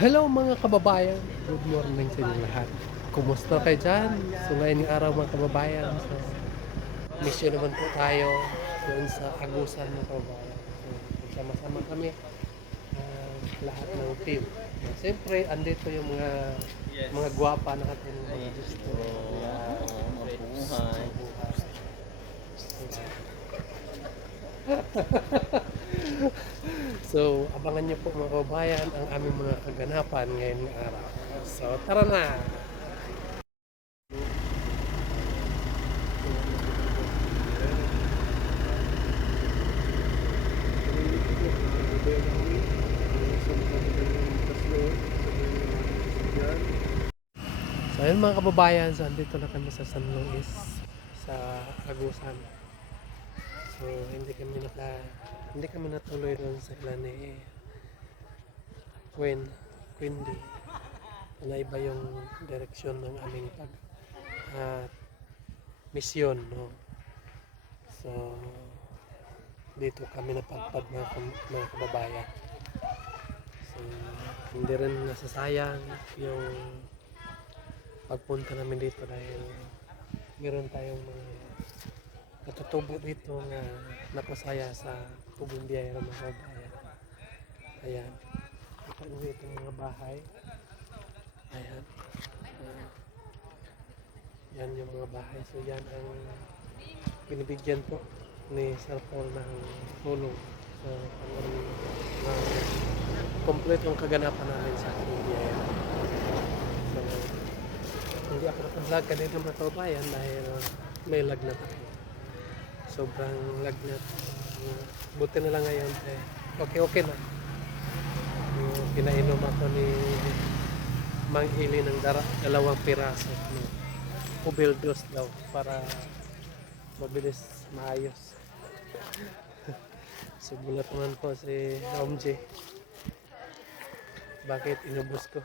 Hello mga kababayan, good morning sa inyo lahat. Kumusta kayo dyan? So ngayon yung araw mga kababayan, so mission naman po tayo doon sa Agusan mga kababayan. So sama-sama kami, lahat ng team. Siyempre, andito yung mga gwapa natin, mga gusto. Mabuhay. So, abangan niyo po mga kababayan ang aming mga kaganapan ngayon ng araw. So, tara na! So ayun mga kababayan, so andito na kami sa San Luis, sa Agusan. So hindi kami natuloy doon sa ilan ni Quindi. Na iba yung direksyon ng aming uh, misyon, no. So dito kami napadpad mga kababayan. So hindi rin nasasayang yung pagpunta namin dito dahil meron tayong mga natutubo dito na napasaya sa tubong biyaya ng mga kababayan. Ayan, kita nyo itong mga bahay. Ayan, yan yung mga bahay. So yan ang binibigyan po ni Sir Paul ng tulong sa kompletong kaganapan namin sa tubong biyaya. So hindi ako naka-vlog kanina mga kababayan dahil may lagnat ako. Sobrang lagnat. Buti na lang ngayon okay na. Pinainom ako ni Mang Ili ng 2 piraso no. Ubildos daw para mabilis maayos. So gulat naman po si Omji. Bakit inubos ko?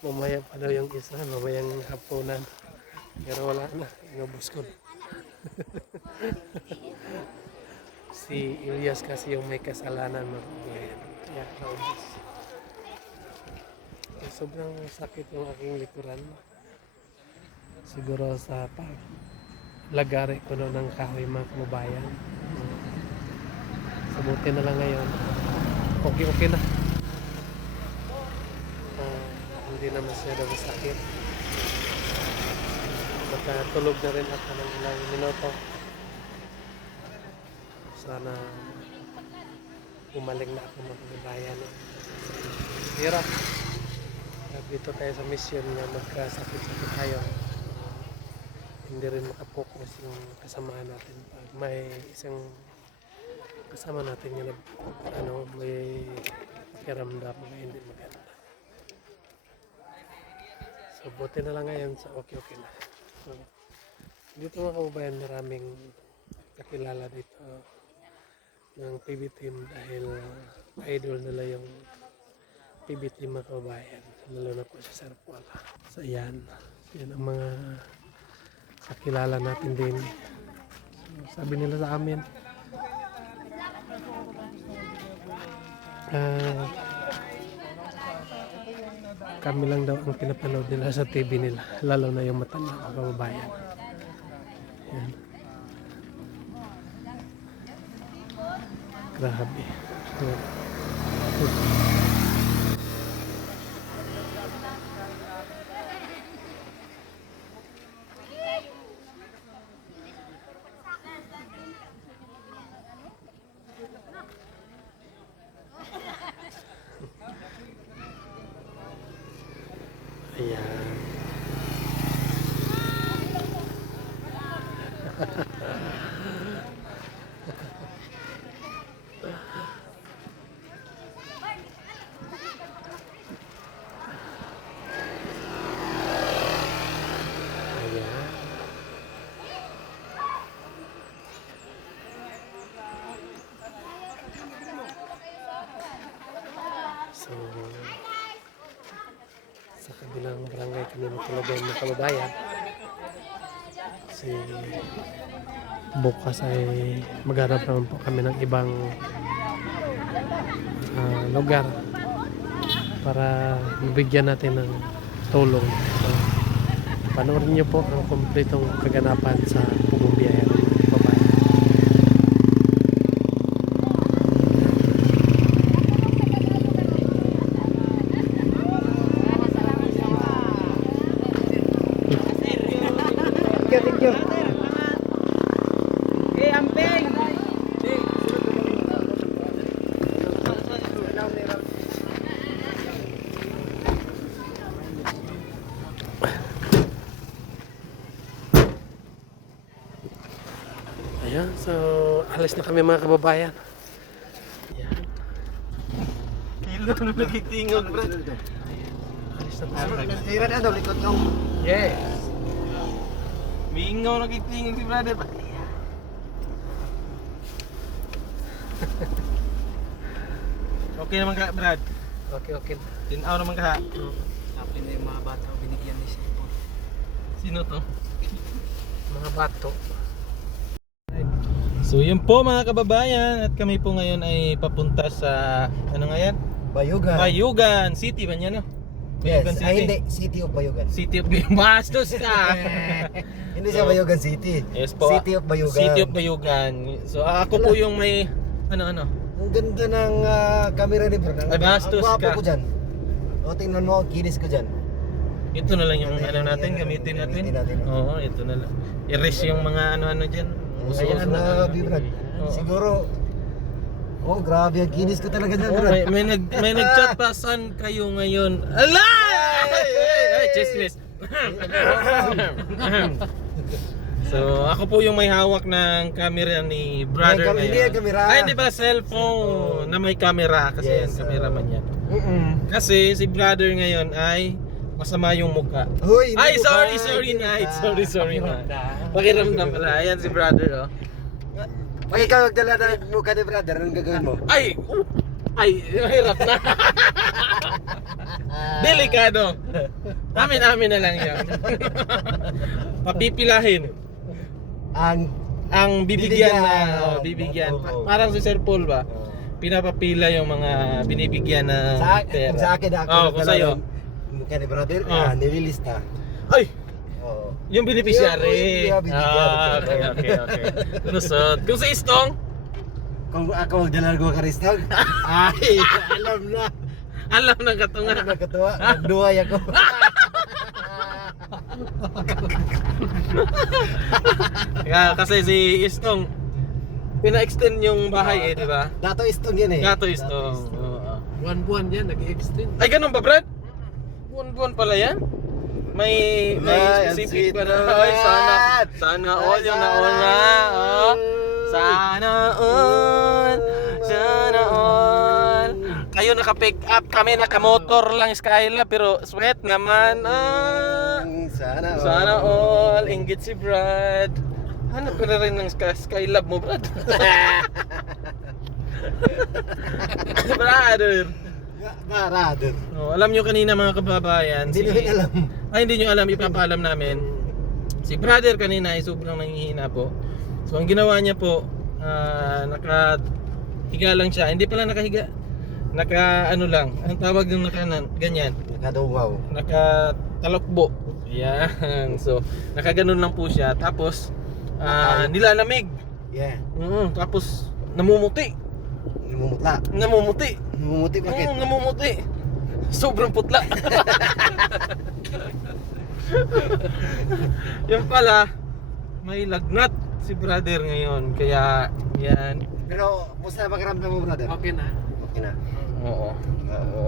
Mamaya pa daw yung isa, mamayang hapunan. Pero wala na, inubos ko. Si Ilyas kasi yung may kasalanan mo. Kaya naubos. Sobrang sakit yung aking likuran. Siguro sa paglagari ko no ng kahoy mga kababayan. So buti na lang ngayon. Okay na. Hindi na masyado masakit. Tulog na rin ako ng ilang minuto. Sana umaling na ako mga kababayan. Hirap. Dito tayo sa mission na magkasakit-sakit tayo. Hindi rin makapokus yung kasamaan natin. Pag may isang kasama natin yung may pakiramdam na hindi maganda. So buti na lang ngayon sa okay na. So, dito mga kababayan, maraming kakilala dito ng PB team dahil idol nila yung PB team mga kababayan, lalo na po sa Sarpuala. So yan ang mga kakilala natin din. So, sabi nila sa amin kami lang daw ang pinapanood nila sa TV nila, lalo na yung matanda mga kababayan. Yan. Grabe. Ayan. So, sa kabilang barangay kami matulogay ng kababayan. Bukas ay maghanap naman po kami ng ibang lugar para mabigyan natin ng tulong. So, panoorin niyo po ang kumpletong kaganapan sa Pugong Biyahero, mga kababayan. Thank you. Amping. Ayan, so alis na kami mga kababayan. Ayan. Kilo na nagtitingog, bro. Alis na kami. Nasira na daw likod ng. Yes. Mingaw nagtitingog si brother. Okay naman ka, Brad. Okay. Tinaw naman ka. Sabi na yung mga bata binigyan ni Sipon. Sino to? Mga bato. So yun po mga kababayan, at kami po ngayon ay papunta sa ano nga yan? Bayugan. Bayugan City ba yan, no? Bayugan Yes. Ay hindi, City of Bayugan. City of Bastos ka. Hindi siya Bayugan City. Yes po. City of Bayugan. City of Bayugan. So ako po yung may ano. Ang ganda ng camera ni Bro. Ay, bastos ang gwapo ka. ko dyan. O tingnan mo, kinis ko dyan. Ito na lang yung Ito, ano natin, yan, gamitin natin. gamitin natin. Oo, ito na lang. Erase yung mga ano diyan. Ayan na, Brad. Oo. Siguro, oh grabe, ang kinis ko talaga dyan, Oh, Brad. may nag-chat pa, saan kayo ngayon? Ala! Ay, chismis. So, ako po yung may hawak ng camera ni brother Hindi, ngayon. hindi camera. Ay, hindi pala cellphone na may camera kasi yan, Yes, cameraman yan. Kasi si brother ngayon ay masama yung mukha. Hoy, Ay, hindi sorry, mukha, sorry hindi night. mukha. Sorry night. Pakiramdam pala. Ayan si brother, oh. Pag ikaw magdala ng mukha ni brother, anong gagawin mo? Ay, mahirap na. Delikado. Amin na lang yan. Papipilahin. Ang Bibigyan na, Bibigyan. bibigyan. Oo. Parang si Sir Paul ba? Pinapapila yung mga binibigyan na pera. Kung sa akin ako Oo, kung sa'yo. ng mukha ni brother, Oo. nililista. Ay! Oo. Yung beneficiary. Yung binibigyan. Okay. Lusot. Kung sa Istong, Kung ako magdala ng karistag, ay, alam na. alam ng katunga. Alam na katuwa, nagduway ako. Kasi si Istong, pina-extend yung bahay di ba? Dato istong yan eh. Gato Istong. Oo. Buwan-buwan yan, nag-extend. Ay, ganun ba, Brad? Buwan-buwan pala yan? May Ay, ang specific sweet ba na? naman. Ay, sana all yung nauna. Oh. Sana all. Kayo naka-pick up, kami naka-motor lang Skylab, pero sweat naman. Sana all. Inggit si Brad. Hanap ka na rin ng Skylab mo, Brad. Brother. Brother. Oh, alam nyo kanina mga kababayan, Hindi namin alam. Ay, hindi nyo alam, ipapaalam namin. Si brother kanina ay sobrang nanghihina po. So ang ginawa niya po, nakahiga lang siya. Hindi pala nakahiga. Ano lang, ang tawag ng ganyan. Nakadungaw. Nakatalokbo. Yan. So, nakaganon lang po siya. Tapos, nilalamig. Yeah. Tapos, namumuti. Namumutla. Namumuti. Namumuti bakit? Namumuti. Sobrang putla. Yung pala, may lagnat si brother ngayon. Kaya, yan. Pero, musta pakiramdam mo, brother? Okay na. Okay na. Oo.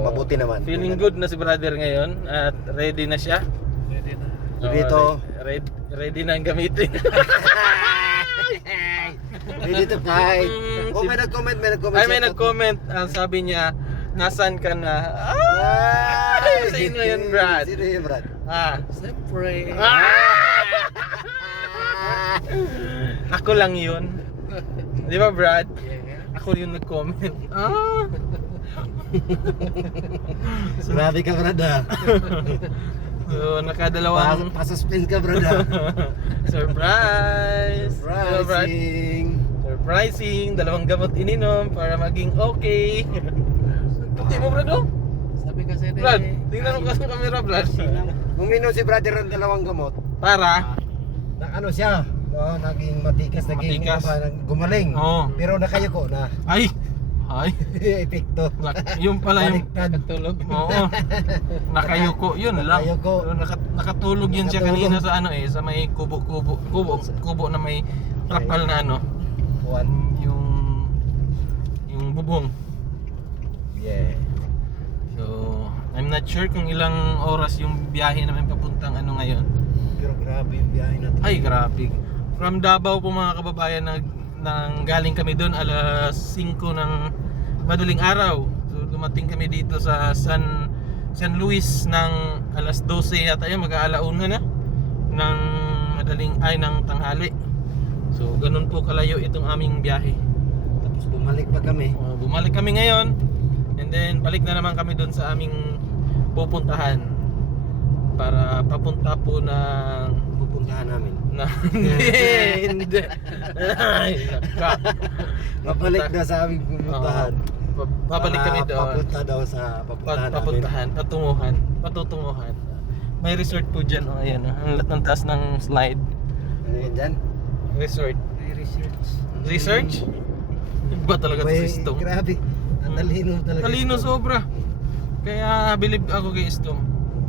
Mabuti naman. Feeling good na si brother ngayon at ready na siya. Ready na. Dito. Ready na ang gamitin. Ready to fight. Oh, Si- may nag-comment, Ay, may nag-comment. Ang sabi niya, nasan ka na? Ay! Sino yun, Brad? Sino yun, Brad? Siyempre. Ako lang yun. Di ba, Brad? Yeah. Ako yung nag-comment. Grabe ka, Brad, ah. So, nakadalawang Pa-suspense ka, Brad, ah. surprise! Diba, Brad? Surprising. Surprising! Dalawang gamot ininom para maging okay. Puti mo, Brad, oh? Sabi kasi Brad, tingnan mo kasi camera, Brad. Uminom si brother ng dalawang gamot. Para? Na ano siya, naging matikas, naging Matikas. gumaling. Oo. Pero nakayuko na. Ay! Ay! Epekto. Yung pala yung... Baliktad. Oo. Nakayuko, yun lang. Nakayuko. Nakatulog yun siya Nakatulog. kanina sa ano eh, sa may kubo na may trapal na ano, Juan. yung bubong. Yeah. So, I'm not sure kung ilang oras yung biyahe namin papuntang ano ngayon. Pero grabe yung biyahe natin. Ay, grabe. From Davao po mga kababayan, nang galing kami doon alas 5 ng madaling araw. So, dumating kami dito sa San Luis ng alas 12 yata yun, mag-aalauna na ng ng tanghali. So, ganun po kalayo itong aming biyahe. Tapos bumalik pa kami. Bumalik kami ngayon. And then balik na naman kami doon sa aming pupuntahan para papunta po ng Pupuntahan namin. hindi. Ay, naka. Mabalik na sa aming pupuntahan. Babalik kami doon. Papunta daw sa papuntahan namin. Patutunguhan. May resort po dyan, oh, ayan, oh. Ang taas ng slide. Ano yun dyan? Resort. May research. Research? Iba talaga ito si Stong. Grabe. Ang talino talaga. Talino sobra. Kaya believe ako kay Stong.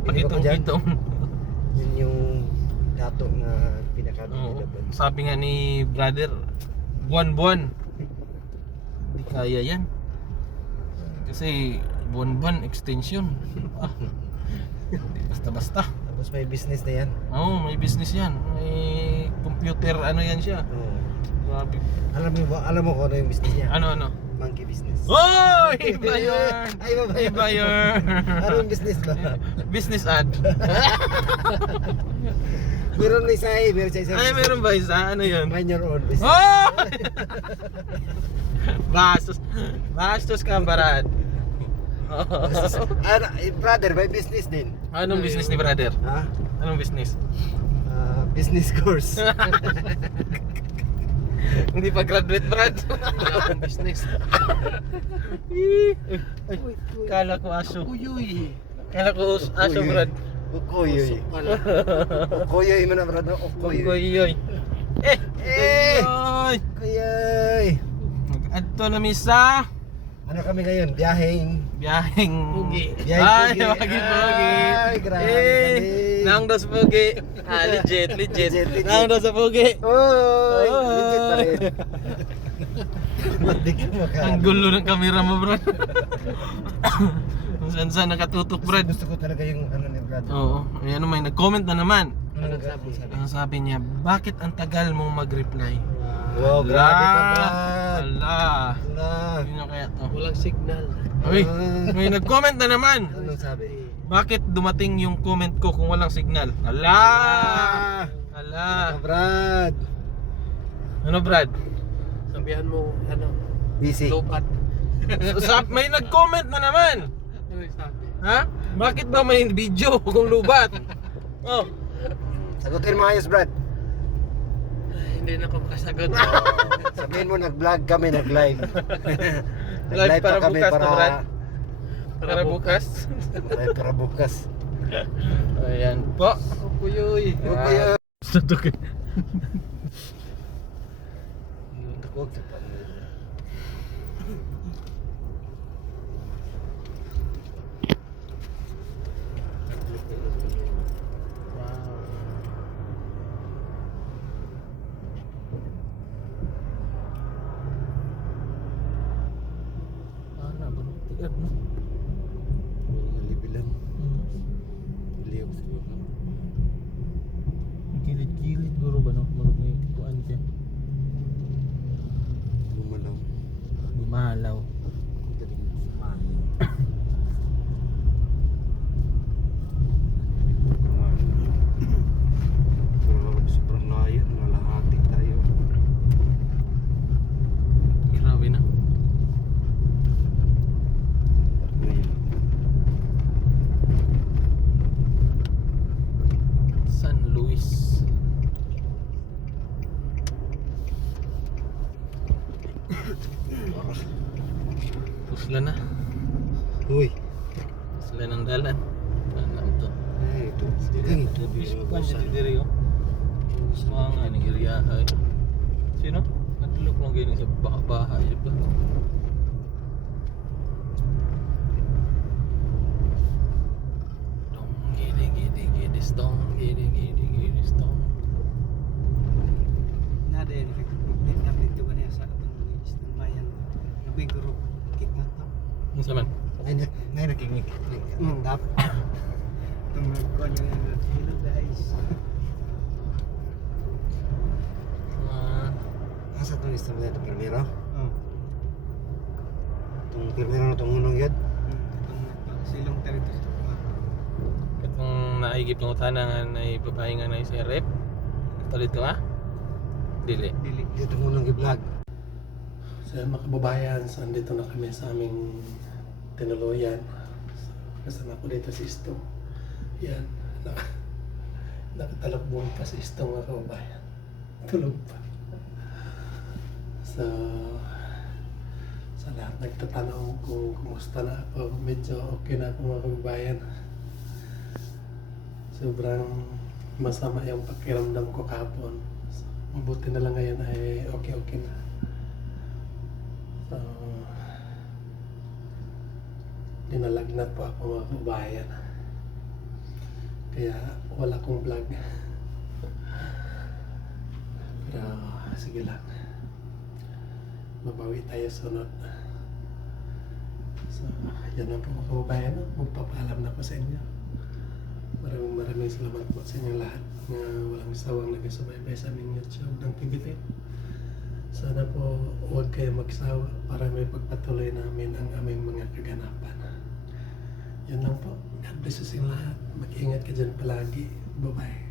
Bilib ako dyan. Pakitong-kitong. Yun yung dato na Oo. pinakabiliban. Sabi nga ni brother, buwan-buwan. Hindi kaya yan. Kasi buwan-buwan extension. Ah. Basta-basta. Tapos may business na yan. Oo, may business yan. May computer ano yan siya. Oo. Grabe. Alam mo kung ano yung business niya? Ano? Monkey business. Oh! Iba yun! Ay, iba ba yun? Iba yun! Ano yung business ba? Business ad. Meron na isa eh. Meron sa isa. Ay, meron ba isa? Ano yun? Mind your own business. Oh! Bastos ka, Barad. Brother, may business din. Anong business ni brother? Ha? Anong business? Business course. Hindi pa graduate, Brad. Wala akong business. Ay, kala ko aso. Uyuy. Kala ko aso, Brad. Ukoyoy. Wala. Ukoyoy mo na, brother. Ukoyoy. Uy. Eh! Uy! Ukoyoy. Nag-adto na misa. Ano kami ngayon? Biyaheng. Pugi. Biyaheng Ay, pugi. pugi. Ay, grabe. Nang dos pugi. Legit. Legit. Nang dos sa pugi. Oy! Legit pa rin. Hindi ka Ang makaano. gulo ng camera mo, Brad. Kung saan nakatutok, Brad. Gusto ko talaga yung ano ni brother. Oo. Ayan, may nag-comment na naman. Ano sabi? Ang sabi niya, bakit ang tagal mong mag-reply? Wow, grabe ka, Brad. Ala. Ala. Yun yung kaya to. Walang signal. Uy, may nag-comment na naman. Anong sabi? Bakit dumating yung comment ko kung walang signal? Ala. Ala. Brad. Ano, Brad? Sabihan mo, ano, Busy. lobat. May nag-comment na naman. Ano yung sabi? Ha? Bakit ba may video kung lubat? Oh. Sagutin mo ayos, Brad. Ay, hindi na ako makasagot. Sabihin mo nag-vlog kami, nag-live. Live para pa kami bukas na, Brad. Para bukas. Live para bukas. Ayan po. Kuyoy. Ukoyoy. Tutukin. Huwag sa pangalan. Tigat no? Libilan. Liyok sa loob. Gilid-gilid guro ba no? May kuan siya. Lumalaw. Gumalaw. Galing mo sumali. Sobrang layo. Nalahati tayo. Grabe na. San Luis. Pusla na. Uy. Pusla Wala ng dalan. Ano to? Eh, ito. Ito. Ispan niya diri oh. Mga nga ning area ay. Sino? Nadulok lang gini sa bahay ba? Dong gidi stong gidi stong. Nada yan. Din kami dito ba niya sa atong isang bayan. Nabing guru kita to. Unsa man? Ngay nakiknik. Tap. Itong nagkuhan yung hello guys. Asa itong isang bayan? Itong primero? Oo. Itong primero na itong unong yun? Itong silong territory. Katong naigip ng utana nga na ipapahinga na sa rep. Ito dito ha? Dili. Dili. Dito unong i-vlog. So mga kababayan, so andito na kami sa aming tinuluyan. Kasama ko dito si Isto. Yan, nakatalakbong pa si Isto mga kababayan. Tulog pa. So, sa lahat nagtatanong kung kumusta na ako, medyo okay na ako mga kababayan. Sobrang masama yung pakiramdam ko kahapon. So, mabuti na lang ngayon ay okay na. So, dinalagnat po ako mga kabayan. Kaya wala akong vlog. Pero sige lang. Mabawi tayo sunod. So, yan lang po mga kababayan. Magpapaalam na po sa inyo. Maraming salamat po sa inyo lahat na walang sawang nagsubaybay sa aming YouTube ng PBT. Sana po huwag kayo magsawa para may pagpatuloy namin ang aming mga kaganapan. Yan lang po. God bless us in lahat. Mag-ingat ka dyan palagi. Bye-bye.